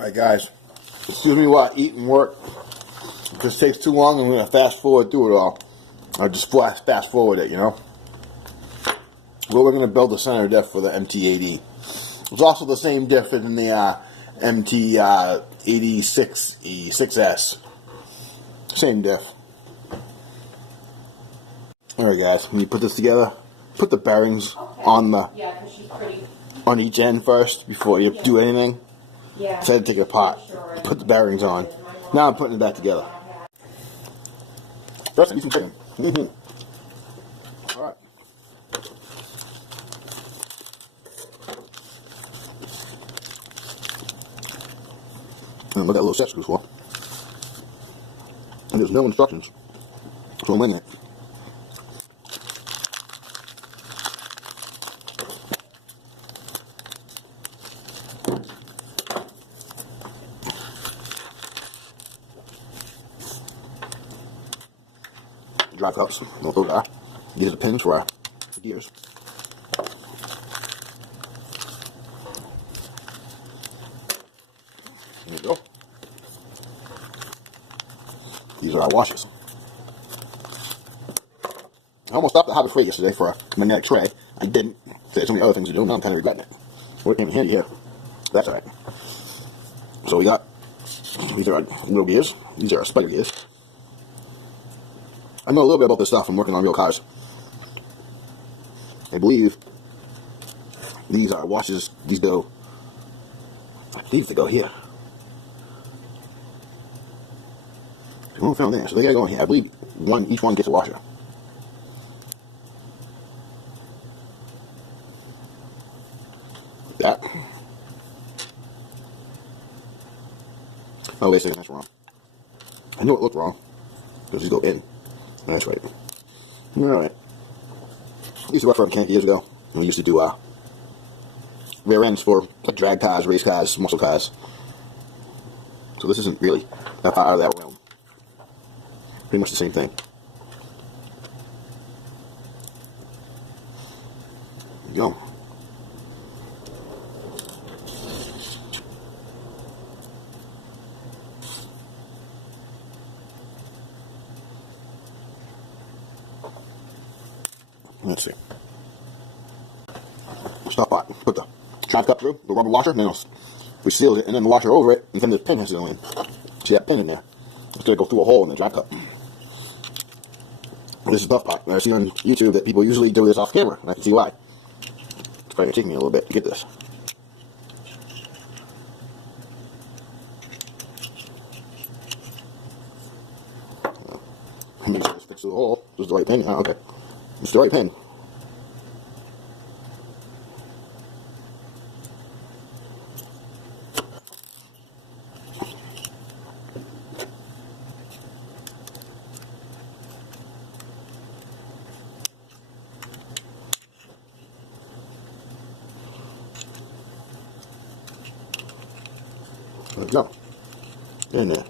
Alright guys, excuse me while I eat and work. If this takes too long, I'm going to fast forward through it all. Or just fast forward it, you know. Well, we're going to build the center diff for the mt8e. It's also the same diff in the mt8e 6s. Same diff. Alright guys, when you put this together, put the bearings on the on each end first before you do anything. Instead of take it apart, put the bearings on. Now I'm putting it back together. First, I need some chicken. Alright. And what that little set screws for. And there's no instructions. So I'm in it. Drive cups, don't throw that. These are the pins for our gears. There we go. These are our washers. I almost stopped at Harbor Freight yesterday for a magnetic tray. I didn't. There's so many other things to do. Now I'm kind of regretting it. Well, it came in handy here. That's alright. So we got, these are our little gears. These are our spider gears. I know a little bit about this stuff from working on real cars. I believe these are washers. These go, I believe they go here. I don't found there, so they gotta go in here. I believe each one gets a washer. Like that. Oh, wait a second, that's wrong. I knew it looked wrong because these go in. That's right. Alright. I used to work for a mechanic years ago. We used to do rear ends for like drag cars, race cars, muscle cars. So this isn't really that far out of that realm. Pretty much the same thing. There you go. Let's see. Stop pot. Put the drive cup through the rubber washer, and then we seal it, and then the washer over it, and then the pin has to go in. See that pin in there? It's going to go through a hole in the drive cup. This is tough pot. I've seen on YouTube that people usually do this off camera, and I can see why. It's probably going to take me a little bit to get this. Make sure this fits through the hole. This is the right pin. Oh, okay. It's the right pin. There we go. In there.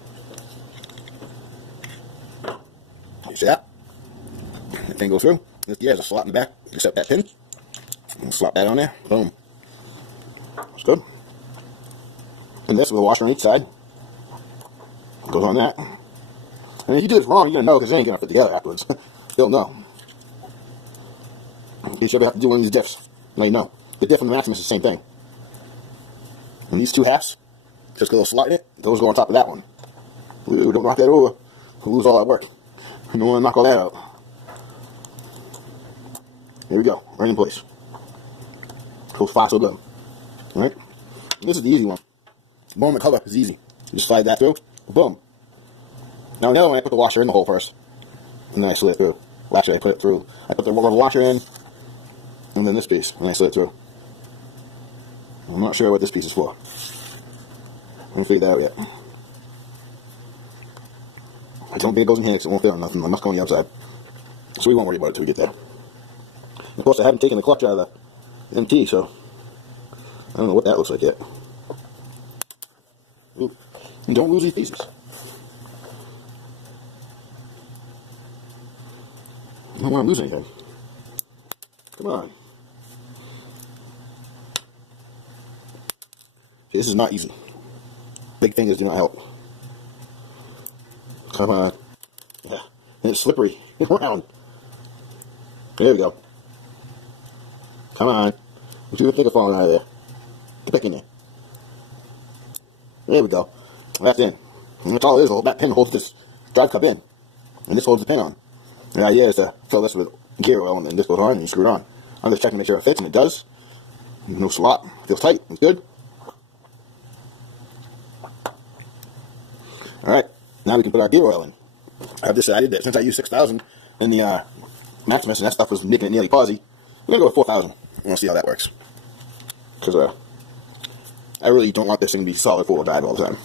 You see that? That thing goes through. This gear has a slot in the back, except that pin. And slot that on there. Boom. That's good. And this with a washer on each side. Goes on that. And if you do this wrong, you're going to know because it ain't going to fit together afterwards. You'll know. In case you ever have to do one of these diffs. Now you know. The diff and the Maximus is the same thing. And these two halves, just because they'll slide it, those go on top of that one. Ooh, don't knock that over. We'll lose all that work. You don't want to knock all that out. There we go, right in place. So far, so good. Alright? This is the easy one. Boom, the color is easy. You just slide that through, boom. Now the other one, I put the washer in the hole first. And then I slid it through. Well, actually, I put the rubber washer in, and then this piece, and I slid it through. I'm not sure what this piece is for. I haven't figured that out yet. I don't think it goes in here because it won't fit on nothing. It must go on the outside. So we won't worry about it until we get there. Of course, I haven't taken the clutch out of the MT, so I don't know what that looks like yet. Ooh. And don't lose these pieces. I don't want to lose anything. Come on. See, this is not easy. Big fingers do not help. Come on. Yeah. And it's slippery. Around. There we go. Come on. You see the finger falling out of there. Get back in there. There we go. That's in. And that's all it is. That pin holds this drive cup in. And this holds the pin on. The idea is to fill this with gear oil, and then this goes on and you screw it on. I'm just checking to make sure it fits, and it does. No slot. Feels tight. It's good. Alright. Now we can put our gear oil in. I've decided that since I used 6,000 in the Maximus, and that stuff was making it nearly pawsy, we're going to go with 4,000. I want to see how that works. Because I really don't want this thing to be solid four-wheel drive all the time.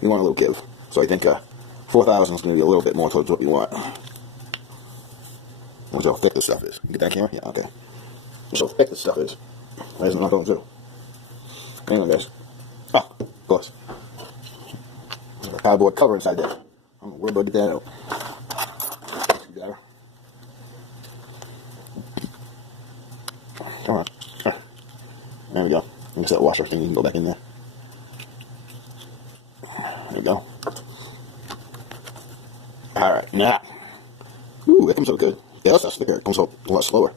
We want a little give. So I think 4,000 is going to be a little bit more towards what we want. Watch how thick this stuff is. You get that camera? Yeah, okay. Watch how thick this stuff is. Why is it not going through? Hang on, guys. Oh, of course. There's a cardboard cover inside there. I don't know where do I get that out. Come on. There we go. I guess that washer thing, you can go back in there. There we go. Alright, now. Ooh, that comes out good. Yeah, that's thicker. It comes out a lot slower.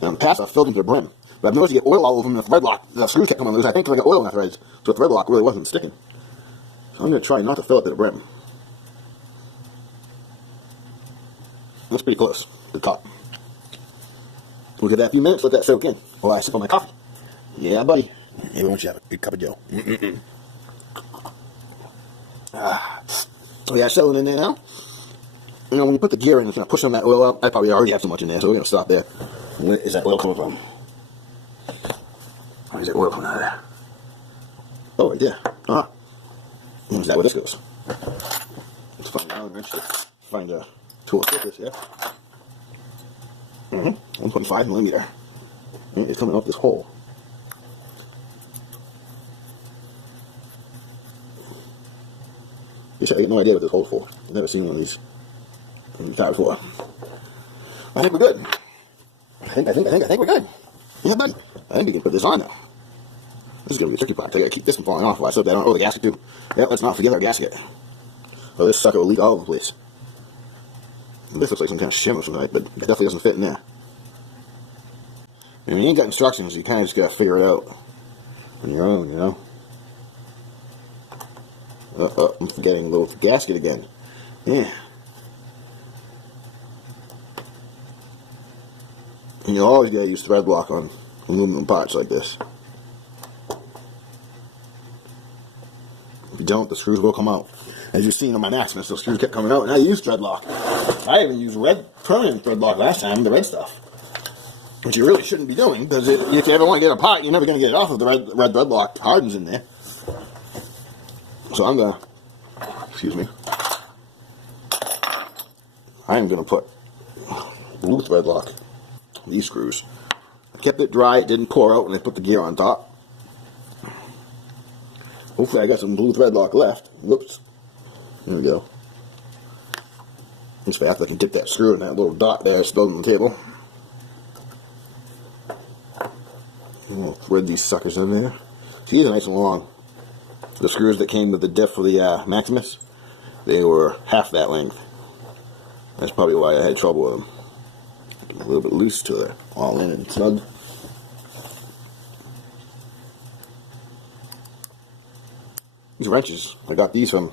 Now, in the past, I've filled them to the brim. But I've noticed you get oil all over them, and the thread lock, the screws kept coming loose. I think I got oil in the threads, so the thread lock really wasn't sticking. So I'm going to try not to fill it to the brim. That's pretty close to the top. We'll give that a few minutes, let that soak in while I sip on my coffee. Yeah, buddy. Everyone should have a good cup of joe. So yeah, settling in there now. You know, when you put the gear in, it's going to push some of that oil out. I probably already have too much in there, so we're going to stop there. Where is that oil coming from? Where is that oil coming out of there? Oh, right there. Ah. Is that where this goes? Let's find out eventually. Find a tool to fit this here. 1.5 millimeter. It's coming up this hole. I get no idea what this hole's for. I've never seen one of these tires before. I think we're good. I think we're good. Yeah, buddy. I think we can put this on now. This is gonna be a tricky part. I gotta keep this from falling off while I slip that on. Oh, the gasket too. Yeah, let's not forget our gasket. Oh, this sucker will leak all over the place. This looks like some kind of shim or something, but it definitely doesn't fit in there. I mean, you ain't got instructions, you kind of just gotta figure it out on your own, you know? I'm forgetting a little gasket again. Yeah. And you always gotta use thread lock on aluminum parts like this. If you don't, the screws will come out. As you've seen on my Maximus, those screws kept coming out, and I used thread lock. I even used red permanent thread lock last time, the red stuff. Which you really shouldn't be doing, because if you ever want to get it apart, you're never going to get it off if the red thread lock hardens in there. So I'm going to, excuse me, I'm going to put blue thread lock, these screws. I kept it dry, it didn't pour out when I put the gear on top. Hopefully I got some blue thread lock left. Whoops. There we go. It's fast, I can dip that screw in that little dot there spilled on the table. We'll thread these suckers in there. See, these are nice and long. The screws that came with the diff for the Maximus, they were half that length. That's probably why I had trouble with them. A little bit loose till they're all in and snug. These wrenches, I got these from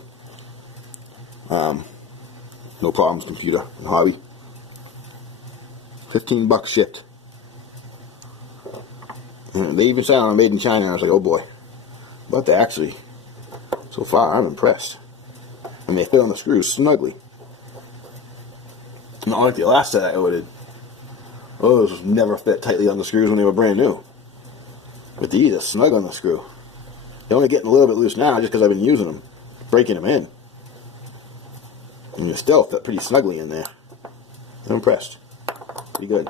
No Problems Computer and Hobby. $15 shipped. And they even said on made in China, and I was like, oh boy. But they actually, so far, I'm impressed. And they fit on the screws snugly. Not like the last set I ordered. Those never fit tightly on the screws when they were brand new. But these are snug on the screw. They're only getting a little bit loose now just because I've been using them, breaking them in. And they still fit pretty snugly in there. I'm impressed. Pretty good.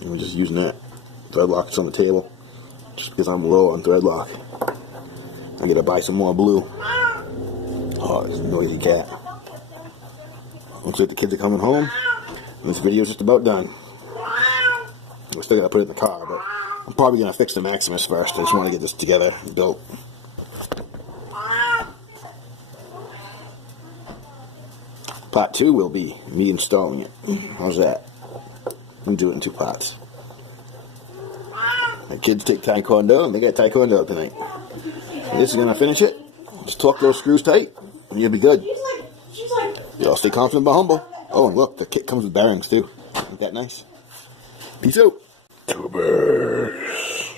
And we're just using that thread lock that's on the table just because I'm low on thread lock. I gotta buy some more blue. Oh, this noisy cat. Looks like the kids are coming home. This video's just about done. We still gotta put it in the car, but I'm probably gonna fix the Maximus first. I just want to get this together and built. Part 2 will be me installing it. How's that? I'm doing it in 2 parts. My kids take taekwondo, and they got taekwondo tonight. This is gonna finish it. Just torque those screws tight, and you'll be good. Y'all stay confident but humble. Oh, and look, the kit comes with bearings too. Isn't that nice? Peace out. Tubers.